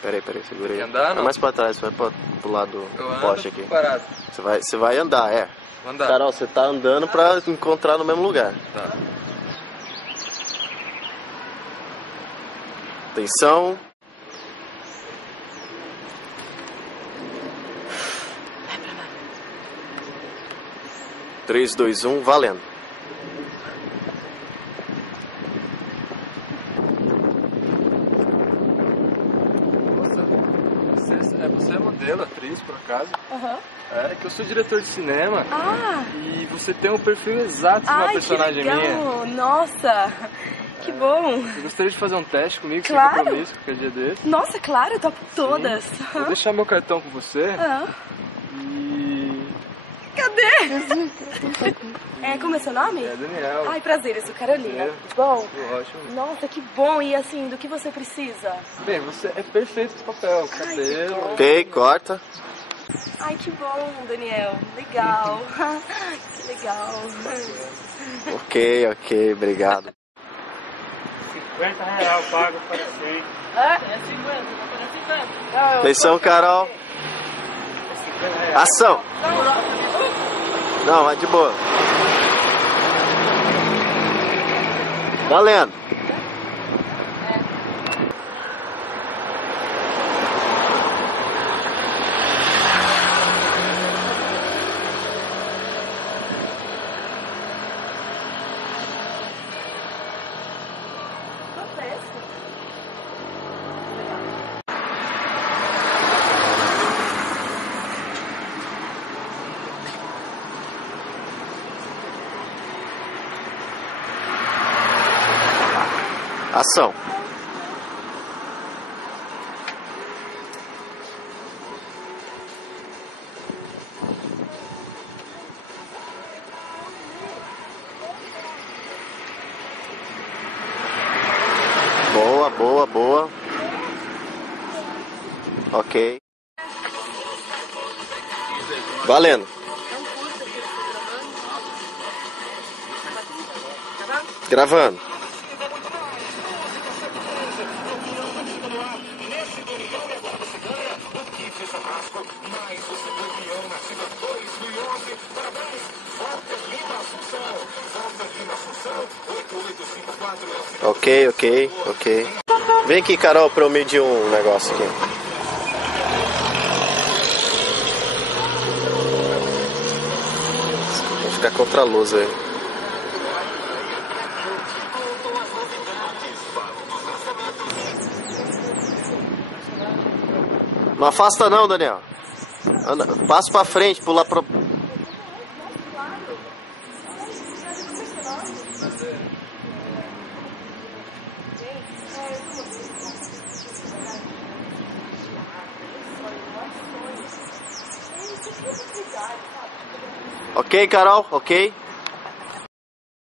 Peraí, segura aí. Andar, não? É mais pra trás, vai pro lado do poste aqui. Parado. Você vai andar, é. Vou andar. Carol, você tá andando pra encontrar no mesmo lugar. Tá. Atenção. Vai pra lá. 3, 2, 1, valendo. Você é modelo, atriz, por acaso? Aham. É que eu sou diretor de cinema. Ah! E você tem um perfil exato de uma personagem que legal. minha. Nossa! Que bom! Você gostaria de fazer um teste comigo, Claro. sem compromisso, qualquer dia desse? Nossa, claro, eu topo todas. Vou deixar meu cartão com você. Ah. E... Cadê? Como é seu nome? É Daniel. Ai, prazer, eu sou Carolina. Prazer. Tudo bom? Tudo ótimo. Nossa, que bom. E assim, do que você precisa? Bem, você é perfeito esse papel. Ai, que Cabelo. bom. Ok, corta. Ai, que bom, Daniel. Legal. Que legal. Ok, obrigado. R$50 pago para 100. É 50, não é 50. Atenção, Carol. Ação. Não, vai de boa. Valendo. Ação. Boa. Ok. Valendo. Gravando. Ok. Vem aqui, Carol, pra eu medir um negócio aqui. Vou ficar contra a luz aí. Não afasta não, Daniel. Anda, passa pra frente, pula pro... Ok, Carol, ok.